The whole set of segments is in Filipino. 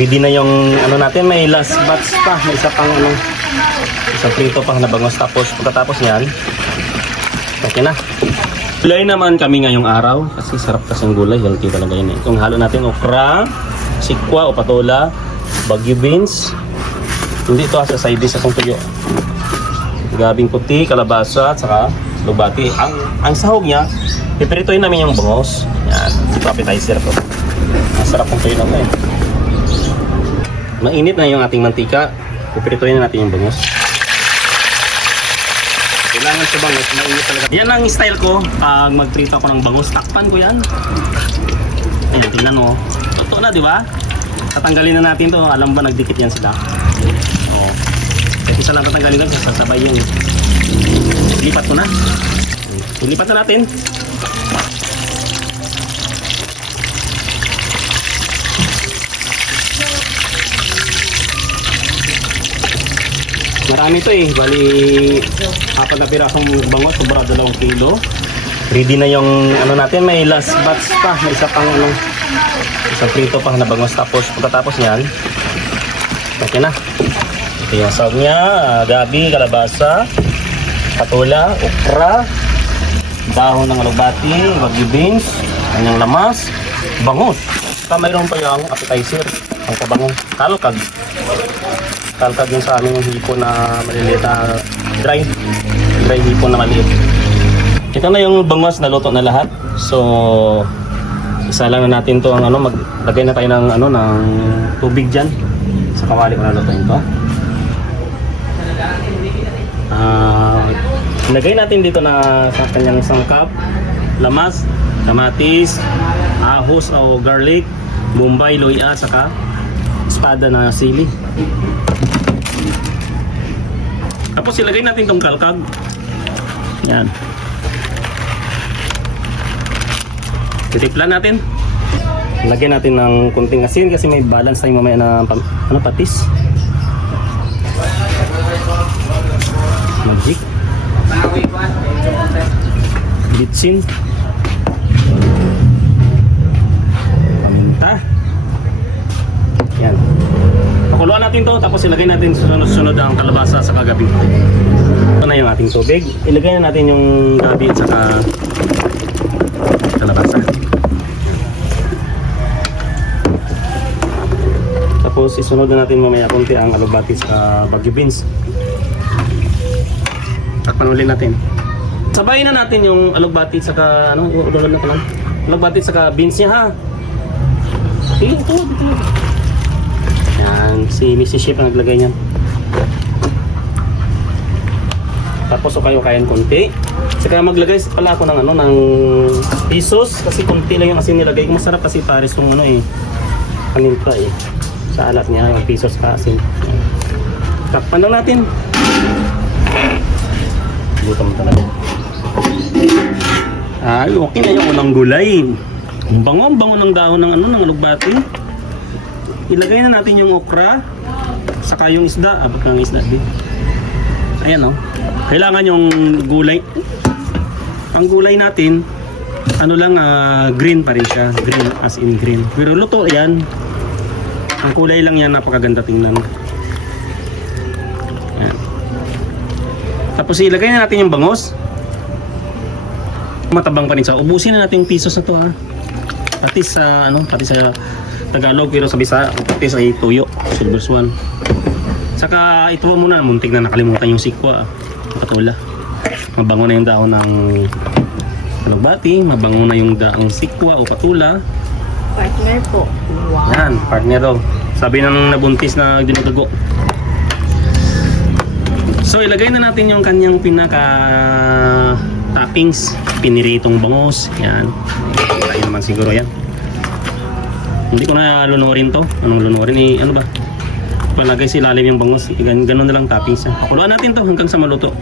Ready na yung ano natin, may last batch pa, may isa pang ano, isang prito pang nabangos. Tapos pagkatapos niyan, okay na. Gulay naman kami ngayong araw kasi sarap kasing gulay, healthy talaga yun eh. Itong halo natin, okra, sikwa o patola, bagyo beans. Hindi ito sa side dish akong tuyo. Gabing puti, kalabasa, at saka lubati. Ang sahog niya, pipirituin namin yung bangos. Yan, ito appetizer ko. Masarap ang tuyo naman eh. Mainit na yung ating mantika, pipirituin na natin yung bangos. Kailangan sa bangos, mainit talaga. Yan ang style ko pag magprito ako ng bangos. Takpan ko yan. Ayan, tingnan mo. Totoo na, di ba? Tatanggalin na natin to. Alam ba, nagdikit yan sila. Oo. Kasi isa lang tatanggalin lang, sasabay yung lipat ko na. Ilipat na natin. Marami to eh, bali 4 na pirasong bangos, sobra 2 kilo. Ready na yung ano natin, may last batch pa, may isa pang ano, isang prito pang nabangos. Tapos pagkatapos niyan, okay na. Ito yung sahog niya, gabi, kalabasa, patola, okra, dahon ng alubati, bagyo beans, kanyang lamas, bangus. Saka mayroon pa yung appetizer, ang kabango, kalkag. Kalkag yung sa amin yung hipon na maliliit na dry hipon na maliit. Ito na yung bangos na luto na lahat. So isa lang na natin to ang ano, maglagay na tayo ng ano ng tubig diyan sa kawali ko na lutuin to. Ilagay natin dito na sa kanyang sangkap, lamas, kamatis, ahos o garlic, bombay, luya, saka espada na sili. Tapos ilagay natin tong kalkag. Yan. Titimplan natin. Lagyan natin ng kunting asin kasi may balance tayong mamaya na ano, patis. Magic. Bitsin. Paminta. Yan. Pakuluan natin to, tapos ilagay natin sunod-sunod ang kalabasa sa gabi. Ito na yung ating tubig. Ilagay na natin yung gabi at saka kalabasa. Tapos isunod na natin mamaya konti ang alubati sa bagyo beans. Takpan ulit natin. Sabayin na natin yung alugbati at saka ano, ulan na lang. Alugbati at saka beans niya ha. Ito. Yan, si Mrs. Chef ang naglagay niyan. Tapos okay-okayan konti. Saka maglagay pala ako ng ano, ng pisos kasi konti lang yung asin nilagay ko. Masarap kasi pares yung ano eh, paninta eh. Sa alat niya, yung pisos ka asin. Takpan lang natin. Gutom talaga. Ay, okay na yung unang gulay. Bango ng dahon ng ano, ng alugbati. Ilagay na natin yung okra, saka yung isda, abot ng isda din. Ayan o. Kailangan yung gulay. Ang gulay natin, ano lang, green pa rin siya. Green as in green. Pero luto yan. Ang kulay lang yan, napakaganda tingnan. Ayan. Tapos ilagay na natin yung bangos. Matabang pa rin siya. Ubusin na natin yung pisos na to ha. Pati sa ano, pati sa Tagalog, pero sa Bisaya, pati sa tuyo, silver swan. Saka ito muna, muntik na nakalimutan yung sikwa, patola. Mabango na yung dahon ng alubati, mabango na yung daong sikwa o patula. Partner po. Wow. Yan, partner daw. Sabi ng nabuntis na dinagago. So ilagay na natin yung kanyang pinaka toppings, piniritong bangos. Yan. Tayo naman siguro yan. Hindi ko na lunurin to. Anong lunurin eh, ano ba? Palagay si lalim yung bangos. Ganun na lang toppings. Pakuluan natin to hanggang sa maluto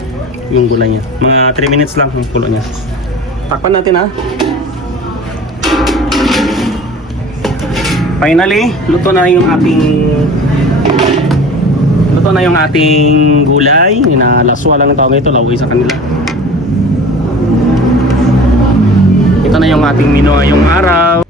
yung gulay niya. Mga 3 minutes lang ang kulo niya. Takpan natin ha. Finally, luto na yung ating gulay. Laswa lang ang tawag ito, laway sa kanila. Ito na yung ating menu ngayong araw.